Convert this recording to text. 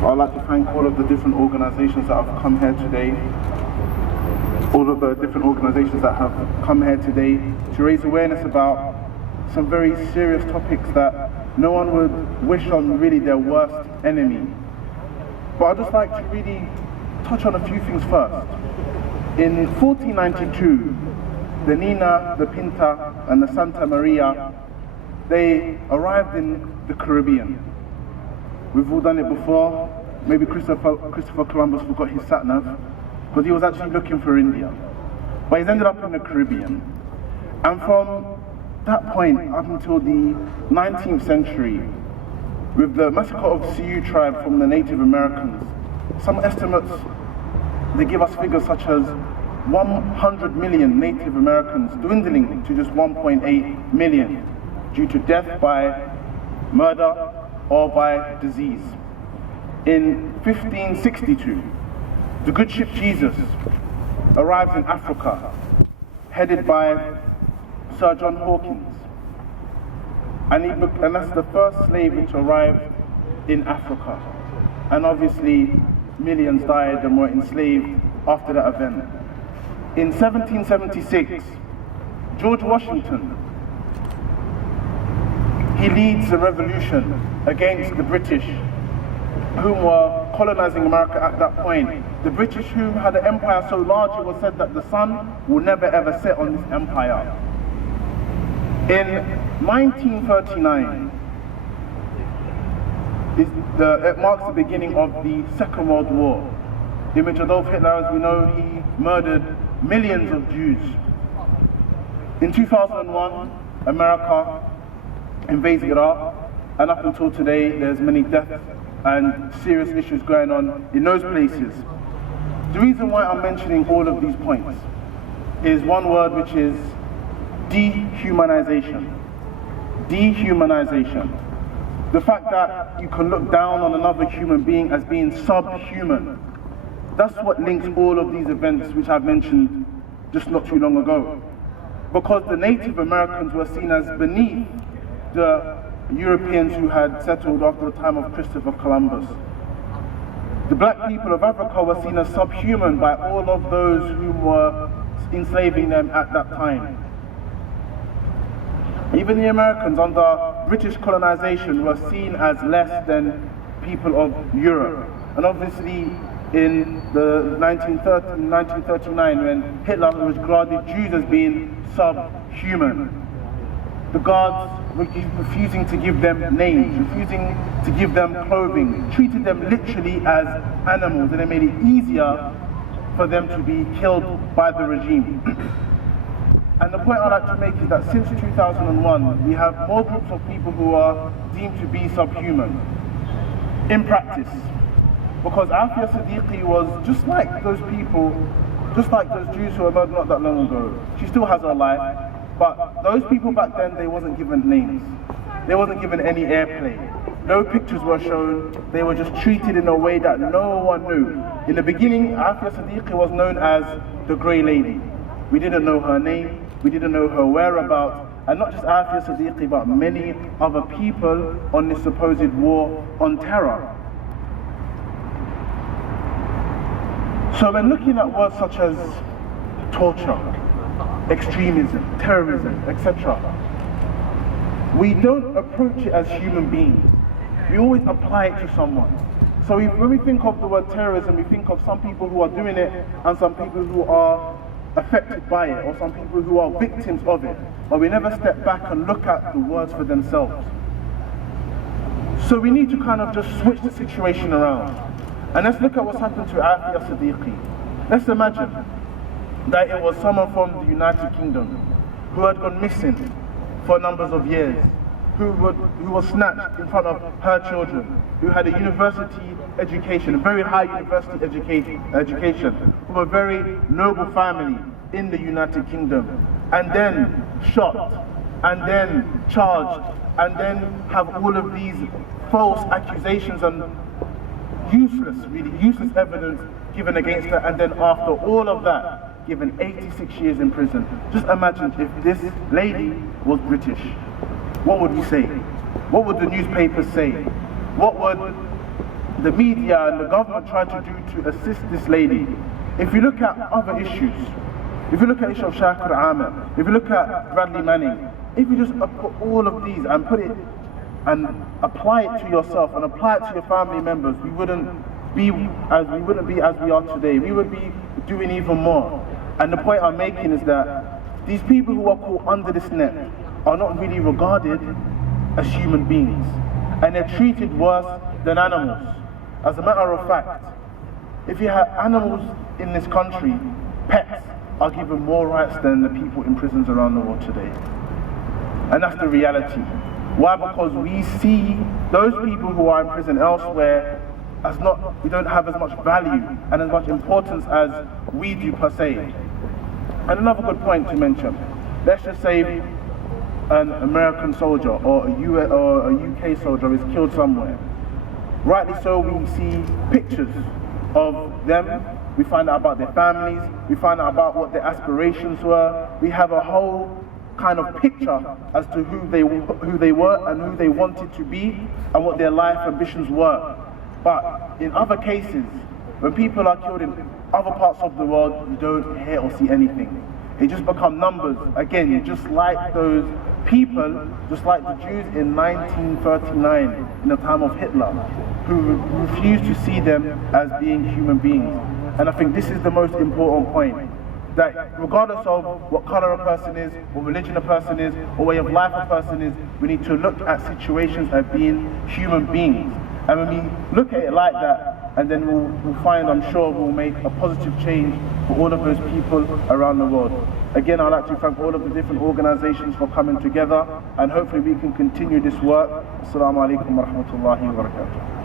I'd like to thank all of the different organizations that have come here today, to raise awareness about some very serious topics that no one would wish on really their worst enemy. But I'd just like to really touch on a few things first. In 1492, the Nina, the Pinta, and the Santa Maria, they arrived in the Caribbean. We've all done it before. Maybe Christopher Columbus forgot his sat-nav, because he was actually looking for India. But he's ended up in the Caribbean. And from that point up until the 19th century, with the massacre of the Sioux tribe from the Native Americans, some estimates, they give us figures such as 100 million Native Americans dwindling to just 1.8 million due to death by murder or by disease. In 1562, the good ship Jesus arrives in Africa, headed by Sir John Hawkins, and that's the first slave which arrived in Africa. And obviously, millions died and were enslaved after that event. In 1776, George Washington, he leads the revolution against the British, whom were colonizing America at that point. The British, who had an empire so large, it was said that the sun will never ever set on this empire. In 1939, it marks the beginning of the Second World War, in which Adolf Hitler, as we know, he murdered millions of Jews. In 2001, America invades Iraq, and up until today, there's many deaths and serious issues going on in those places. The reason why I'm mentioning all of these points is one word, which is dehumanization. Dehumanization. The fact that you can look down on another human being as being subhuman. That's what links all of these events which I've mentioned just not too long ago. Because the Native Americans were seen as beneath the Europeans who had settled after the time of Christopher Columbus. The black people of Africa were seen as subhuman by all of those who were enslaving them at that time. Even the Americans under British colonization were seen as less than people of Europe. And obviously in the 1939, when Hitler regarded Jews as being subhuman, the guards were refusing to give them names, refusing to give them clothing, treated them literally as animals, and it made it easier for them to be killed by the regime. And the point I'd like to make is that since 2001, we have more groups of people who are deemed to be subhuman in practice. Because Aafia Siddiqui was just like those people, just like those Jews who were murdered not that long ago. She still has her life, but those people back then, they wasn't given names. They wasn't given any airplay. No pictures were shown. They were just treated in a way that no one knew. In the beginning, Aafia Siddiqui was known as the Grey Lady. We didn't know her name. We didn't know her whereabouts. And not just Aafia Siddiqui, but many other people on this supposed war on terror. So when looking at words such as torture, extremism, terrorism, etc., we don't approach it as human beings. We always apply it to someone. So when we think of the word terrorism, we think of some people who are doing it and some people who are affected by it, or some people who are victims of it. But we never step back and look at the words for themselves. So we need to kind of just switch the situation around. And let's look at what's happened to Aafia Siddiqui. Let's imagine that it was someone from the United Kingdom who had gone missing for numbers of years, who was snatched in front of her children, who had a university education, a very high university education, from a very noble family in the United Kingdom, and then shot, and then charged, and then have all of these false accusations and useless evidence given against her, and then after all of that, given 86 years in prison. Just imagine if this lady was British. What would we say? What would the newspapers say? What would the media and the government tried to do to assist this lady. If you look at other issues, if you look at the issue of Shakir Ahmed, if you look at Bradley Manning, if you just put all of these and put it and apply it to yourself and apply it to your family members, we wouldn't be as we are today. We would be doing even more. And the point I'm making is that these people who are caught under this net are not really regarded as human beings, and they're treated worse than animals. As a matter of fact, if you have animals in this country, pets are given more rights than the people in prisons around the world today. And that's the reality. Why? Because we see those people who are in prison elsewhere as we don't have as much value and as much importance as we do per se. And another good point to mention, let's just say an American soldier or a UK soldier is killed somewhere. Rightly so, we see pictures of them, we find out about their families, we find out about what their aspirations were, we have a whole kind of picture as to who they were and who they wanted to be and what their life ambitions were. But in other cases, when people are killed in other parts of the world, you don't hear or see anything. It just become numbers. Again, just like those people, just like the Jews in 1939, in the time of Hitler, who refused to see them as being human beings. And I think this is the most important point, that regardless of what color a person is, what religion a person is, or way of life a person is, we need to look at situations as being human beings. And when we look at it like that, and then we'll find, I'm sure, we'll make a positive change for all of those people around the world. Again, I'd like to thank all of the different organizations for coming together, and hopefully we can continue this work. Assalamu alaikum wa rahmatullahi wa barakatuh.